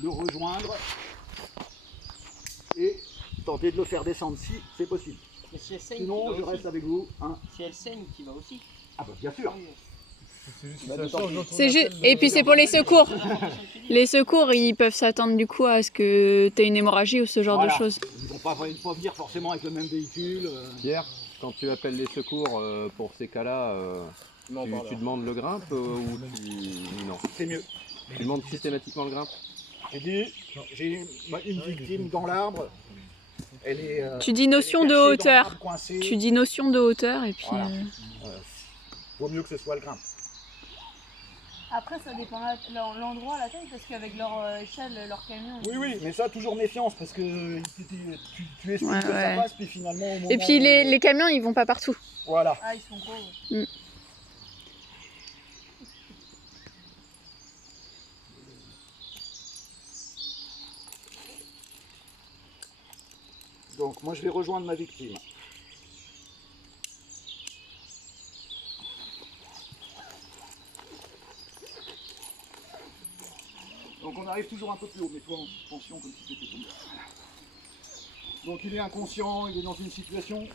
le rejoindre et tenter de le faire descendre si c'est possible. Et si elle saigne, Sinon, tu je vas reste aussi. avec vous. Hein. Si elle saigne, tu vas aussi. Ah bah bien sûr. C'est juste... Et puis c'est pour les secours. Les secours, ils peuvent s'attendre du coup à ce que tu aies une hémorragie ou ce genre Voilà. de choses. Ils ne vont pas venir forcément avec le même véhicule. Pierre, quand tu appelles les secours pour ces cas-là, tu demandes le grimpe ou non? C'est mieux. Tu demandes systématiquement le grimpe? J'ai une victime dans l'arbre. Elle est, Tu dis notion elle est de perchée dans hauteur. l'arbre coincé. Tu dis notion de hauteur et puis... Voilà. Vaut mieux que ce soit le grimpe. Après, ça dépend de l'endroit, la taille, parce qu'avec leur échelle, leur camion. Oui, mais ça, toujours méfiance, parce que tu expliques Ouais, que ça ouais. passe, puis finalement, au moment Et puis où- les camions, ils vont pas partout. Voilà. Ah, ils sont gros. Donc, moi, je vais rejoindre ma victime. Donc, on arrive toujours un peu plus haut, mets-toi en tension comme si tu étais tombé. Donc, il est inconscient, il est dans une situation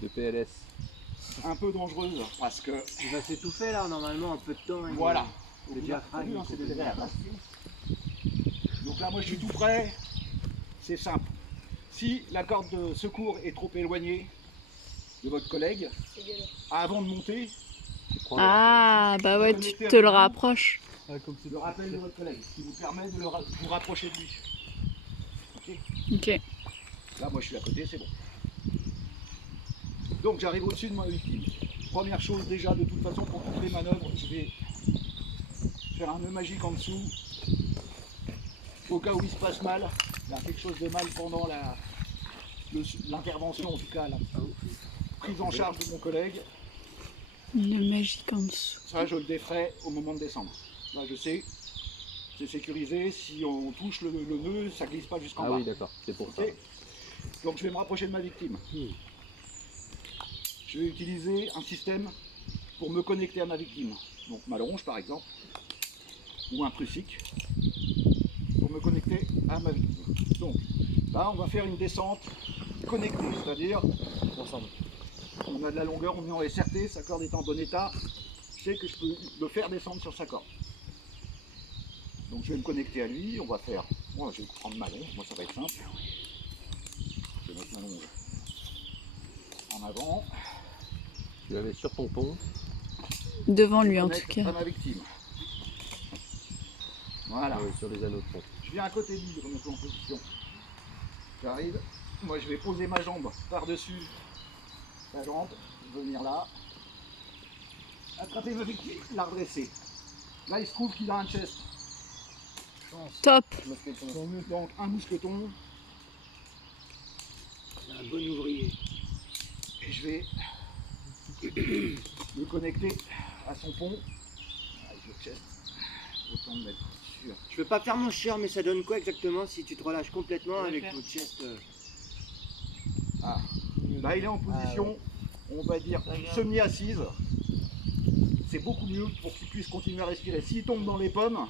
De PLS. un peu dangereuse, parce que, Il va s'étouffer là, normalement, en peu de temps. voilà. Le diaphragme. T'as vu, hein, c'est des verres. Donc là, moi, je suis tout près. C'est simple. Si la corde de secours est trop éloignée de votre collègue, avant de monter, Ah, bah ouais, tu te le rapproches. c'est le rappel de votre collègue, qui vous permet de vous rapprocher de lui. Ok. Ok. Là, moi, je suis à côté, c'est bon. Donc, j'arrive au-dessus de ma victime. Première chose, déjà, de toute façon, pour toutes les manœuvres, je vais faire un nœud magique en dessous. Au cas où il se passe mal, il y a quelque chose de mal pendant l'intervention, en tout cas, la prise en charge de mon collègue. Une magique en dessous. Ça, je le défrais au moment de descendre. Là, je sais, c'est sécurisé. Si on touche le nœud, ça glisse pas jusqu'en Ah bas. oui, d'accord, c'est pour ça. Ok. Donc, je vais me rapprocher de ma victime. Je vais utiliser un système pour me connecter à ma victime. Donc, ma longe, par exemple, ou un prussique, pour me connecter à ma victime. Donc, là, on va faire une descente connectée, c'est-à-dire, on a de la longueur, on est en SRT, sa corde est en bon état, je sais que je peux le faire descendre sur sa corde. Donc je vais me connecter à lui, on va faire, moi je vais prendre ma longe, moi ça va être simple. Je vais mettre ma longe en avant. Tu l'avais sur ton pont. Devant lui en tout Connecte cas. à ma victime. Voilà. Sur les anneaux de pont. Je viens à côté de lui, je remets en position. J'arrive, moi je vais poser ma jambe par-dessus sa jambe, venir là, attraper ma victime, la redresser. Là il se trouve qu'il a un chest. Top. Donc un mousqueton, Un bon ouvrier. et je vais le connecter à son pont avec le chest. Autant le mettre sûr. Je peux pas faire mon cher, mais ça donne quoi exactement si tu te relâches complètement avec ton chest Ah. Là il est en position, on va dire, semi-assise. C'est beaucoup mieux pour qu'il puisse continuer à respirer. S'il tombe dans les pommes,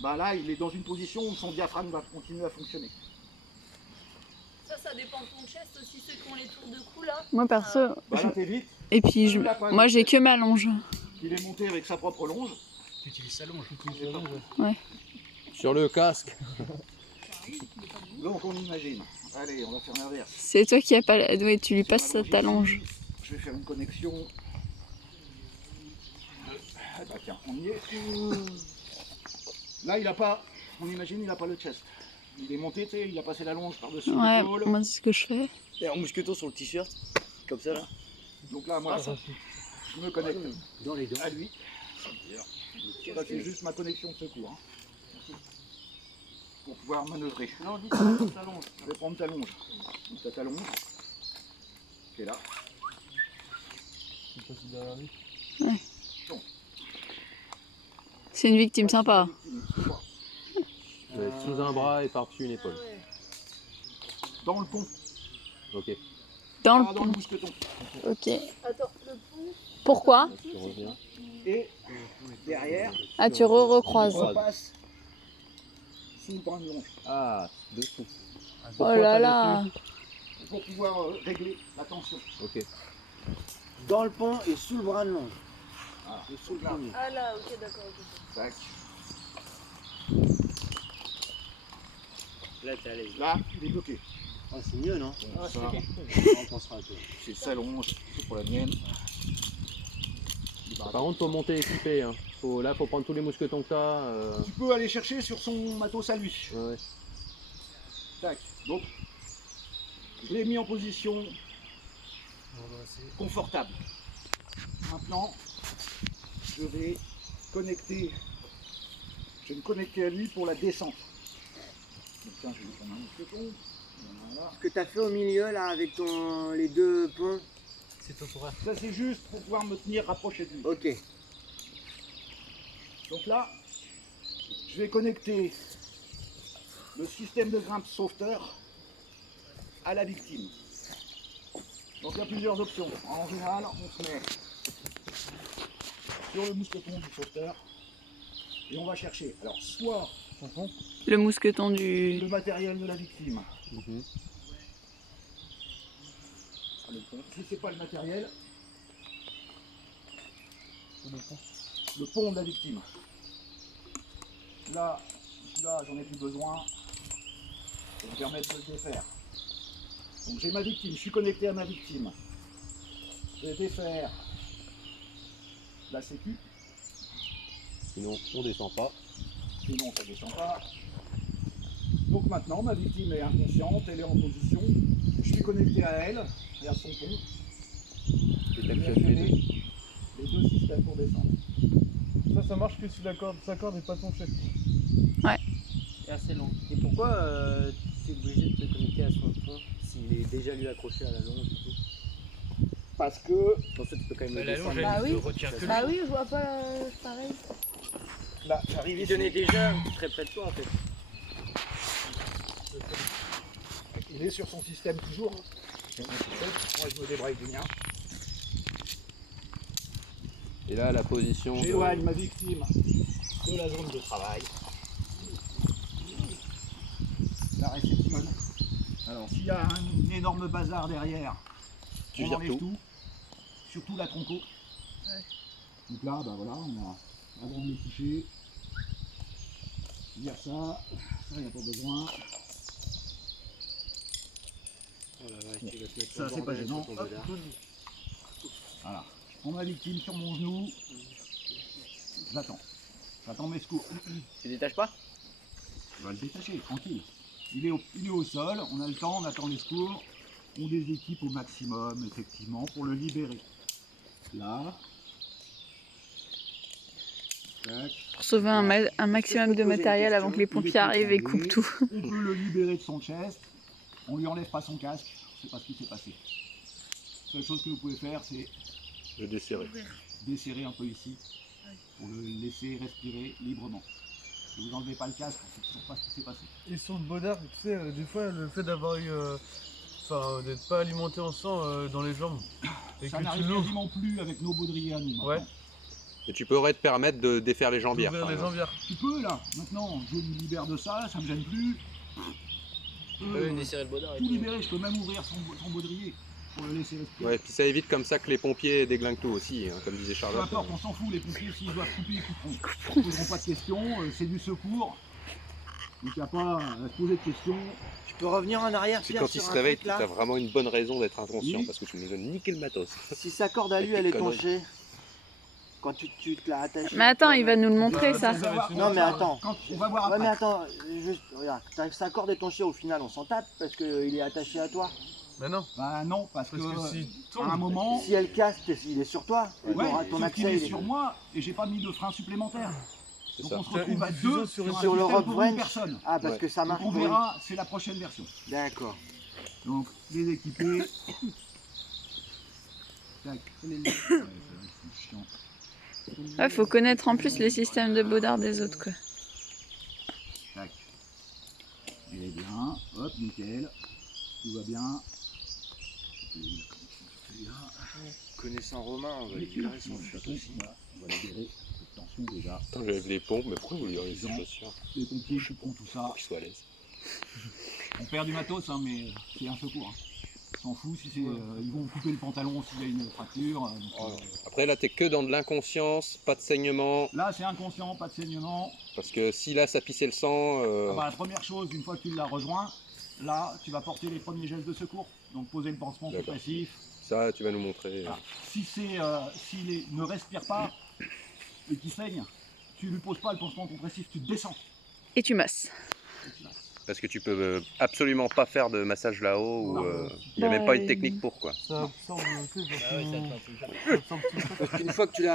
bah là il est dans une position où son diaphragme va continuer à fonctionner. Ça dépend de ton chest aussi, ceux qui ont les tours de cou là. Moi perso, Bah là t'es vite, et puis moi j'ai que ma longe. il est monté avec sa propre longe. Tu utilises sa longe. Sur le casque. Donc on imagine. Allez, on va faire l'inverse. C'est toi qui as pas... Ouais, tu lui passes ta longe. Je vais faire une connexion. Ah bah tiens, on y est. Là, il a pas, on imagine, il a pas le chest. Il est monté, tu sais, il a passé la longe par-dessus Ouais, l'épaule. moi c'est ce que je fais. Et en mousqueton sur le t-shirt, comme ça là. Donc là, moi, je me connecte Dans les dents. à lui. Ça, c'est juste ma connexion de secours. Hein. Pour pouvoir manœuvrer. Non, dis ta longe. Je vais prendre ta longe. Donc t'as ta longe. Qui est là. C'est une victime sympa. Sous un bras et par-dessus une épaule. Dans le pont. Ok. Dans Pas dans le mousqueton. Ok. Attends, le pont. Pourquoi? Tu reviens. Et derrière, Ah, tu recroises. on repasse sous le bras de longe. Ah, dessous. Oh Pourquoi là pas là. dessus? Pour pouvoir régler la tension. Ok. Dans le pont et sous le bras de longe. Voilà. Et sous le Là. premier. Ah là, ok, d'accord, ok. Tac. Là, t'es à l'aise. Là, il est bloqué. Ah, c'est mieux, non? Donc, ça, On pensera à toi. c'est sa longe, c'est pour la mienne. Par contre, faut monter équipé. Hein. Là, faut prendre tous les mousquetons que t'as. Tu peux aller chercher sur son matos à lui. Ouais. Tac. Donc, je l'ai mis en position confortable. Maintenant, je vais me connecter à lui pour la descente. Donc, tiens, je vais prendre un mousqueton. Voilà. Ce que t'as fait au milieu, là, avec les deux ponts. Ça, c'est juste pour pouvoir me tenir rapproché de lui. Ok. Donc là, je vais connecter le système de grimpe sauveteur à la victime. Donc il y a plusieurs options. En général, on se met sur le mousqueton du sauveteur et on va chercher. Alors soit Le mousqueton du... le matériel de la victime. Mhm. Si c'est pas le matériel, le pont de la victime. Là, celui-là, j'en ai plus besoin. Ça va me permettre de le défaire. Donc j'ai ma victime, je suis connecté à ma victime. Je vais défaire la sécu, Sinon, on descend pas. sinon ça ne descend pas. Donc maintenant, ma victime est inconsciente, elle est en position. Je suis connecté à elle et à son pont. Et Je vais t'actionnes les deux. actionner les deux systèmes pour descendre. Ça marche que si la corde n'est pas ton chef. C'est assez long. Et pourquoi tu es obligé de te connecter à son pont s'il est déjà lui accroché à la longe et tout? Parce que Pour ça, tu peux quand même le La longe, descendre. Bah oui. elle ne retient que Bah oui, je vois pas pareil. là, j'arrive Il ici. donnait déjà très près de toi en fait. Il est sur son système toujours. Sur mon système. Moi, je me débraye du mien. Et là, la position. J'éloigne ma victime de la zone de travail. La réception. Alors, s'il y a un énorme bazar derrière, Tu on vires enlève tout. tout. Surtout la tronco. Donc là, bah voilà, on a avant de le toucher. Vire ça, il n'y a pas besoin. Ça, c'est pas gênant. Hop. Voilà. Je prends ma victime sur mon genou. J'attends. J'attends mes secours. Tu détaches pas? On va le détacher, tranquille. Il est au sol, on a le temps, on attend les secours. On déséquipe au maximum, effectivement, pour le libérer. Là. Tac. Pour sauver un maximum de matériel avant que les pompiers arrivent et coupent tout. On peut le libérer de son chest. On lui enlève pas son casque. Je sais pas ce qui s'est passé. La seule chose que vous pouvez faire, c'est Je desserrer. desserrer un peu ici pour le laisser respirer librement. Si vous n'enlevez pas le casque, on ne sait toujours pas ce qui s'est passé. Et sur le bodard, tu sais, des fois, le fait d'avoir eu. Enfin, d'être pas alimenté en sang dans les jambes. Et Ça que tu n'arrive l'ouvres, quasiment plus avec nos baudriers à nous. Maintenant. Ouais. Et tu pourrais te permettre de défaire les jambières. d'ouvrir par les exemple. jambières. Tu peux là, maintenant, je me libère de ça, ça me gêne plus. Je peux desserrer le bodard et tout tout. libérer, je peux même ouvrir son baudrier pour le laisser respirer. Ouais, puis ça évite comme ça que les pompiers déglinguent tout aussi, hein, comme disait Peu Charlotte. importe, on s'en fout, les pompiers, s'ils doivent couper, ils couperont. Ils ne poseront pas de questions, c'est du secours. Donc il n'y a pas à se poser de questions. Tu peux revenir en arrière, Puis Pierre, quand il sur se un réveille, truc, tu là. as vraiment une bonne raison d'être inconscient Oui. parce que tu nous as niqué le matos. Si sa corde à lui, Avec elle tes est conneries. tonchée, quand tu te l'as attachée. Mais attends, il va nous le montrer ça. Ça va être une- Non, mais attends. Quand on va voir Ouais, après. mais attends, juste, regarde, sa corde est tonchée, au final, on s'en tape parce qu'il est attaché à toi. Mais non, Bah non, parce parce que que s'il à un tombe. moment, Si elle casse, il est sur toi. ouais, Ton sauf qu'il accès, est il sur moi et j'ai pas mis de frein supplémentaire. C'est Donc ça. on se Tiens, retrouve une à diffusion deux sur sur, un sur le système rope pour une wrench. personne. Ah, parce Ouais. que ça marche. On pour verra, c'est la prochaine version. lui. D'accord. Donc, les équipés. Tac. Ouais, c'est chiant. Ouais, faut connaître en plus les systèmes de bodard des autres quoi. Tac. Il est bien. Hop, nickel. Tout va bien. Et la connexion sur celui-là. Connaissant Romain, on va Oui, libérer son bon, fut de toute façon, aussi. voilà, on va libérer Attention déjà, J'enlève les pompes, mais pourquoi vous lui enlevez ses chaussures? les pompiers, chouperont tout ça. Pour qu'il soit à l'aise. On perd du matos, hein, mais c'est un secours. Hein. On s'en fout si c'est. Ils vont couper le pantalon s'il y a une fracture. Après là t'es que dans de l'inconscience, pas de saignement, Là, c'est inconscient, pas de saignement. parce que si là ça pissait le sang, Ah bah, la première chose, une fois que tu l'as rejoint, là, tu vas porter les premiers gestes de secours. Donc poser le pansement D'accord. compressif. ça tu vas nous montrer. Voilà. Si s'il ne respire pas et qu'il saigne, tu lui poses pas le pansement compressif, tu descends. Et tu masses. Et tu masses. Parce que tu peux absolument pas faire de massage là-haut, ou il n'y a Bah, même pas une technique pour quoi. Ça absorbe, tu sais, Ah ouais, ça te fait un peu. ça absorbe tout ça. Une fois que tu l'as